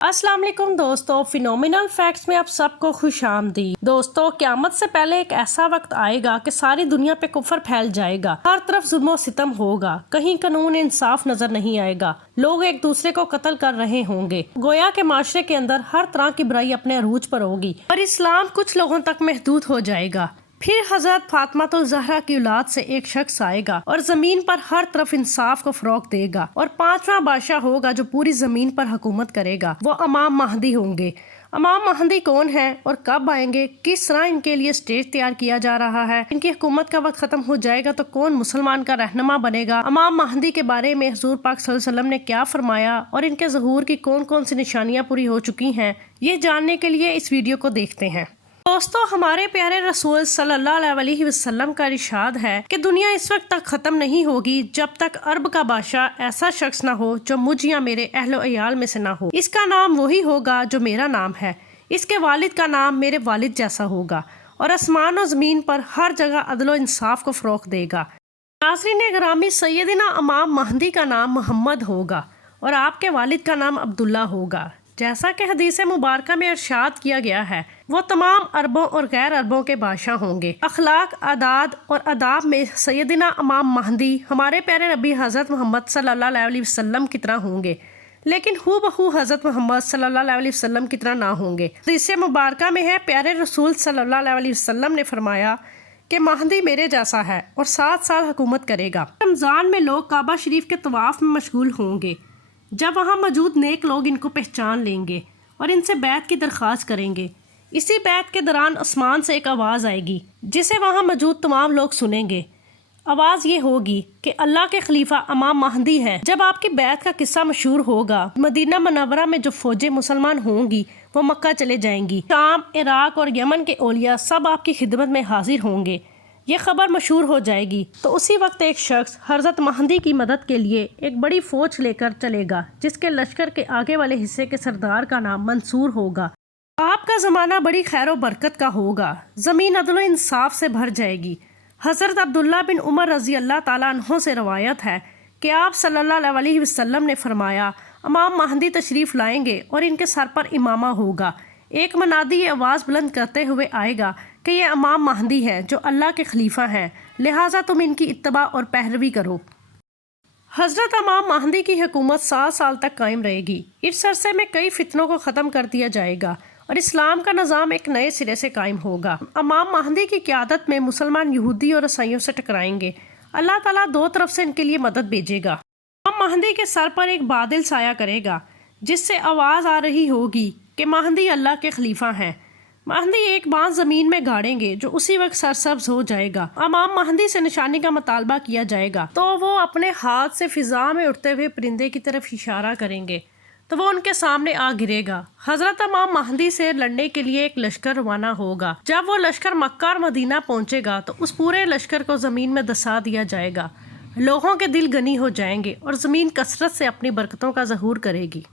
अस्सलाम वालेकुम दोस्तों, फिनोमिनल फैक्ट्स में आप सबको खुश आमदीद। दोस्तों, क़यामत से पहले एक ऐसा वक्त आएगा कि सारी दुनिया पे कुफर फैल जाएगा, हर तरफ जुल्म सितम होगा, कहीं कानून इंसाफ नजर नहीं आएगा, लोग एक दूसरे को कत्ल कर रहे होंगे। गोया के माशरे के अंदर हर तरह की बुराई अपने अरूज पर होगी और इस्लाम कुछ लोगों तक महदूद हो जाएगा। फिर हजरत फातिमा ज़हरा की औलाद से एक शख्स आएगा और जमीन पर हर तरफ इंसाफ को फरोग देगा और पांचवा बादशाह होगा जो पूरी जमीन पर हुकूमत करेगा। वो इमाम महदी होंगे। इमाम महदी कौन है और कब आएंगे, किस तरह इनके लिए स्टेज तैयार किया जा रहा है, इनकी हुकूमत का वक्त खत्म हो जाएगा तो कौन मुसलमान का रहनुमा बनेगा, इमाम महदी के बारे में हुजूर पाक सल्लल्लाहु अलैहि वसल्लम ने क्या फरमाया और इनके ज़हूर की कौन कौन सी निशानियां पूरी हो चुकी हैं, ये जानने के लिए इस वीडियो को देखते हैं। दोस्तों, हमारे प्यारे रसूल सल्लल्लाहु अलैहि वसल्लम का इरशाद है कि दुनिया इस वक्त तक खत्म नहीं होगी जब तक अरब का बादशाह ऐसा शख्स ना हो जो मुझ या मेरे अहलो अयाल में से ना हो। इसका नाम वही होगा जो मेरा नाम है, इसके वालिद का नाम मेरे वालिद जैसा होगा और आसमान और जमीन पर हर जगह अदलो इंसाफ को फरोग देगा। नाज़रीन गिरामी, सैयदना इमाम महदी का नाम मोहम्मद होगा और आपके वालिद का नाम अब्दुल्ला होगा। जैसा कि हदीस मुबारका में इरशाद किया गया है, वो तमाम अरबों और गैर अरबों के बादशाह होंगे। अखलाक, आदात और अदाब में सैयदना इमाम महदी हमारे प्यारे नबी हज़रत मोहम्मद सल्लल्लाहु अलैहि वसल्लम की तरह होंगे, लेकिन हूबहू हज़रत मोहम्मद सल्लल्लाहु अलैहि वसल्लम की तरह ना होंगे। हदीस मुबारका में है, प्यारे रसूल सल्लल्लाहु अलैहि वसल्लम ने फरमाया कि महदी मेरे जैसा है और 7 साल हुकूमत करेगा। रमज़ान में लोग काबा शरीफ के तवाफ में मशगूल होंगे, जब वहाँ मौजूद नेक लोग इनको पहचान लेंगे और इनसे बैत की दरख्वास्त करेंगे। इसी बैत के दौरान आसमान से एक आवाज़ आएगी जिसे वहाँ मौजूद तमाम लोग सुनेंगे। आवाज़ ये होगी कि अल्लाह के खलीफा इमाम महदी है। जब आपकी बैत का किस्सा मशहूर होगा, मदीना मुनव्वरा में जो फौजें मुसलमान होंगी वो मक्का चले जाएंगी। शाम, इराक और यमन के औलिया सब आपकी खिदमत में हाजिर होंगे। ये खबर मशहूर हो जाएगी तो उसी वक्त एक शख्स हज़रत महदी की मदद के लिए एक बड़ी फौज लेकर चलेगा, जिसके लश्कर के आगे वाले हिस्से के सरदार का नाम मंसूर होगा। आपका ज़माना बड़ी खैर बरकत का होगा, ज़मीन अदल इंसाफ से भर जाएगी। हज़रत अब्दुल्ला बिन उमर रज़ी अल्लाह ताला अन्हो से रवायत है कि आप सल्लल्लाहु अलैहि वसल्लम ने फरमाया, इमाम महदी तशरीफ़ लाएंगे और इनके सर पर इमामा होगा। एक मनादी ये आवाज़ बुलंद करते हुए आएगा कि ये इमाम महदी है जो अल्लाह के खलीफा हैं, लिहाजा तुम इनकी इत्तबा और पैरवी करो। हज़रत इमाम महदी की हुकूमत 7 साल तक कायम रहेगी। इस अरसे में कई फितनों को ख़त्म कर दिया जाएगा और इस्लाम का निज़ाम एक नए सिरे से कायम होगा। इमाम महदी की क़यादत में मुसलमान यहूदी और ईसाइयों से टकराएंगे। अल्लाह ताला 2 तरफ से इनके लिए मदद भेजेगा। इमाम महदी के सर पर एक बादल साया करेगा जिससे आवाज़ आ रही होगी कि महदी अल्लाह के खलीफा हैं। महदी एक बांस जमीन में गाड़ेंगे जो उसी वक्त सरसब्ज हो जाएगा। इमाम महदी से निशानी का मुतालबा किया जाएगा तो वो अपने हाथ से फिजा में उड़ते हुए परिंदे की तरफ इशारा करेंगे तो वो उनके सामने आ गिरेगा। हजरत इमाम महदी से लड़ने के लिए एक लश्कर रवाना होगा। जब वो लश्कर मक्का और मदीना पहुंचेगा तो उस पूरे लश्कर को जमीन में दसा दिया जाएगा। लोगों के दिल गनी हो जाएंगे और जमीन कसरत से अपनी बरकतों का ज़हूर करेगी।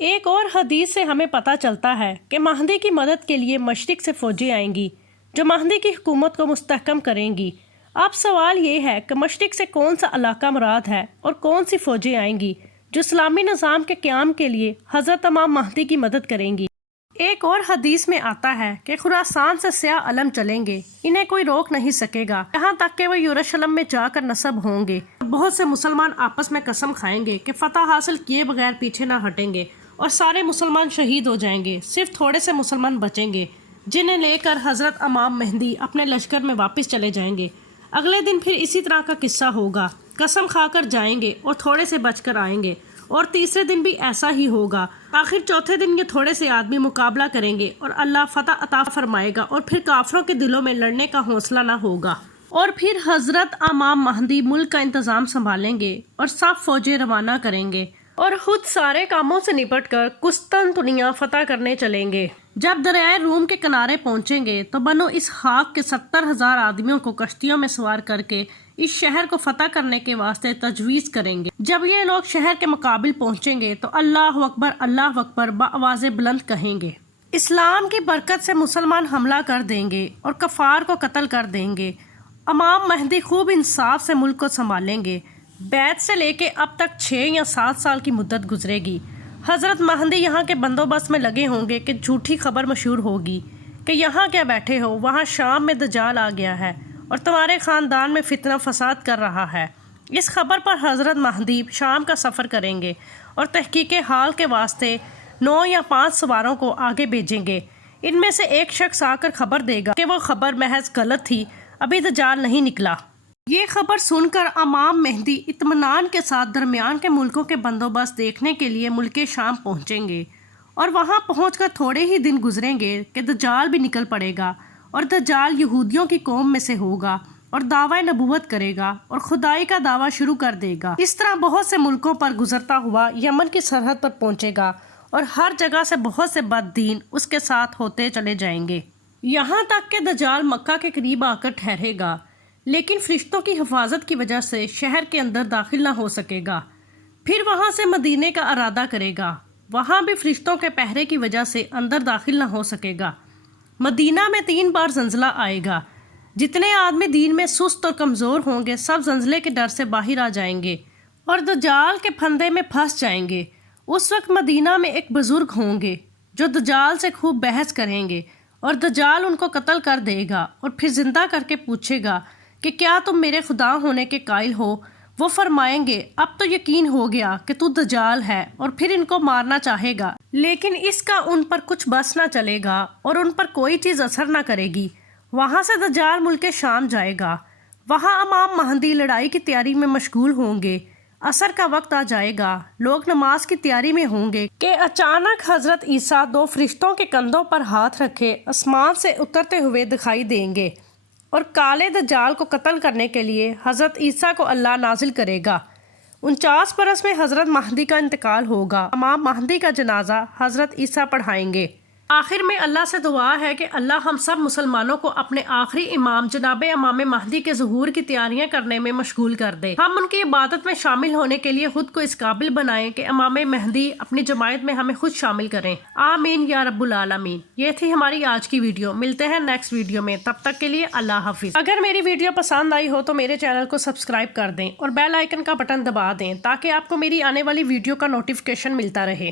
एक और हदीस से हमें पता चलता है कि महदी की मदद के लिए मशरिक से फौजें आएंगी जो महदी की हुकूमत को मुस्तहकम करेंगी। अब सवाल ये है कि मशरिक से कौन सा इलाका मुराद है और कौन सी फौजें आएंगी जो इस्लामी निज़ाम के क़याम के लिए हज़रत इमाम महदी की मदद करेंगी। एक और हदीस में आता है कि खुरासान से स्याह अलम चलेंगे, इन्हें कोई रोक नहीं सकेगा, यहाँ तक कि वो यरूशलेम में जाकर नस्ब होंगे। बहुत से मुसलमान आपस में कसम खाएंगे कि फतह हासिल किए बगैर पीछे न हटेंगे और सारे मुसलमान शहीद हो जाएंगे। सिर्फ थोड़े से मुसलमान बचेंगे जिन्हें लेकर हज़रत इमाम महदी अपने लश्कर में वापस चले जाएंगे। अगले दिन फिर इसी तरह का किस्सा होगा, कसम खाकर जाएंगे और थोड़े से बचकर आएंगे और तीसरे दिन भी ऐसा ही होगा। आखिर चौथे दिन ये थोड़े से आदमी मुकाबला करेंगे और अल्लाह फतह अता फरमाएगा और फिर काफरों के दिलों में लड़ने का हौसला ना होगा और फिर हज़रत इमाम महदी मुल्क का इंतज़ाम संभालेंगे और सब फौजें रवाना करेंगे और खुद सारे कामों से निपटकर कुस्तंतुनिया फतह करने चलेंगे। जब दरियाए रूम के किनारे पहुंचेंगे तो बनो इसहाक के 70,000 आदमियों को कश्तियों में सवार करके इस शहर को फतह करने के वास्ते तजवीज़ करेंगे। जब ये लोग शहर के मुकाबिल पहुंचेंगे तो अल्लाह अकबर बआवाज़े बुलंद कहेंगे। इस्लाम की बरकत से मुसलमान हमला कर देंगे और कफार को कत्ल कर देंगे। इमाम महदी खूब इंसाफ से मुल्क को संभालेंगे। बैत से लेके अब तक 6 या 7 साल की मुद्दत गुजरेगी। حضرت مہدی یہاں کے بندوبست میں لگے ہوں گے کہ جھوٹی خبر مشہور ہوگی کہ یہاں کیا بیٹھے ہو، وہاں شام میں دجال آ گیا ہے اور تمہارے خاندان میں فتنہ فساد کر رہا ہے۔ اس خبر پر حضرت مہدی شام کا سفر کریں گے اور تحقیق حال کے واسطے 9 یا 5 سواروں کو آگے بھیجیں گے۔ ان میں سے ایک شخص آ کر خبر دے گا کہ وہ خبر محض غلط تھی، ابھی دجال نہیں نکلا۔ یہ خبر سن کر امام مہدی اطمینان کے ساتھ درمیان کے ملکوں کے بندوبست دیکھنے کے لیے ملک شام پہنچیں گے اور وہاں پہنچ کر تھوڑے ہی دن گزریں گے کہ دجال بھی نکل پڑے گا اور دجال یہودیوں کی قوم میں سے ہوگا اور دعوی نبوت کرے گا اور خدائی کا دعویٰ شروع کر دے گا۔ اس طرح بہت سے ملکوں پر گزرتا ہوا یمن کی سرحد پر پہنچے گا اور ہر جگہ سے بہت سے بد دین اس کے ساتھ ہوتے چلے جائیں گے، یہاں تک کہ دجال مکہ کے قریب آ کر ٹھہرے گا، لیکن فرشتوں کی حفاظت کی وجہ سے شہر کے اندر داخل نہ ہو سکے گا۔ پھر وہاں سے مدینے کا ارادہ کرے گا، وہاں بھی فرشتوں کے پہرے کی وجہ سے اندر داخل نہ ہو سکے گا۔ مدینہ میں 3 بار زلزلہ آئے گا، جتنے آدمی دین میں سست اور کمزور ہوں گے سب زلزلے کے ڈر سے باہر آ جائیں گے اور دجال کے پھندے میں پھنس جائیں گے۔ اس وقت مدینہ میں ایک بزرگ ہوں گے جو دجال سے خوب بحث کریں گے اور دجال ان کو قتل کر دے گا اور پھر زندہ کر کے پوچھے گا کہ کیا تم میرے خدا ہونے کے قائل ہو؟ وہ فرمائیں گے اب تو یقین ہو گیا کہ تو دجال ہے، اور پھر ان کو مارنا چاہے گا، لیکن اس کا ان پر کچھ بس نہ چلے گا اور ان پر کوئی چیز اثر نہ کرے گی۔ وہاں سے دجال ملک شام جائے گا، وہاں امام مہدی لڑائی کی تیاری میں مشغول ہوں گے۔ عصر کا وقت آ جائے گا، لوگ نماز کی تیاری میں ہوں گے کہ اچانک حضرت عیسیٰ 2 فرشتوں کے کندھوں پر ہاتھ رکھے آسمان سے اترتے ہوئے دکھائی دیں گے اور کالے دجال کو قتل کرنے کے لیے حضرت عیسیٰ کو اللہ نازل کرے گا۔ 49 برس میں حضرت مہدی کا انتقال ہوگا، امام مہدی کا جنازہ حضرت عیسیٰ پڑھائیں گے۔ آخر میں اللہ سے دعا ہے کہ اللہ ہم سب مسلمانوں کو اپنے آخری امام جناب امام مہدی کے ظہور کی تیاریاں کرنے میں مشغول کر دے، ہم ان کی عبادت میں شامل ہونے کے لیے خود کو اس قابل بنائیں کہ امام مہدی اپنی جماعت میں ہمیں خود شامل کریں، آمین یا رب العالمین۔ یہ تھی ہماری آج کی ویڈیو، ملتے ہیں نیکسٹ ویڈیو میں، تب تک کے لیے اللہ حافظ۔ اگر میری ویڈیو پسند آئی ہو تو میرے چینل کو سبسکرائب کر دیں اور بیل آئیکن کا بٹن دبا دیں تاکہ آپ کو میری آنے والی ویڈیو کا نوٹیفیکیشن ملتا رہے۔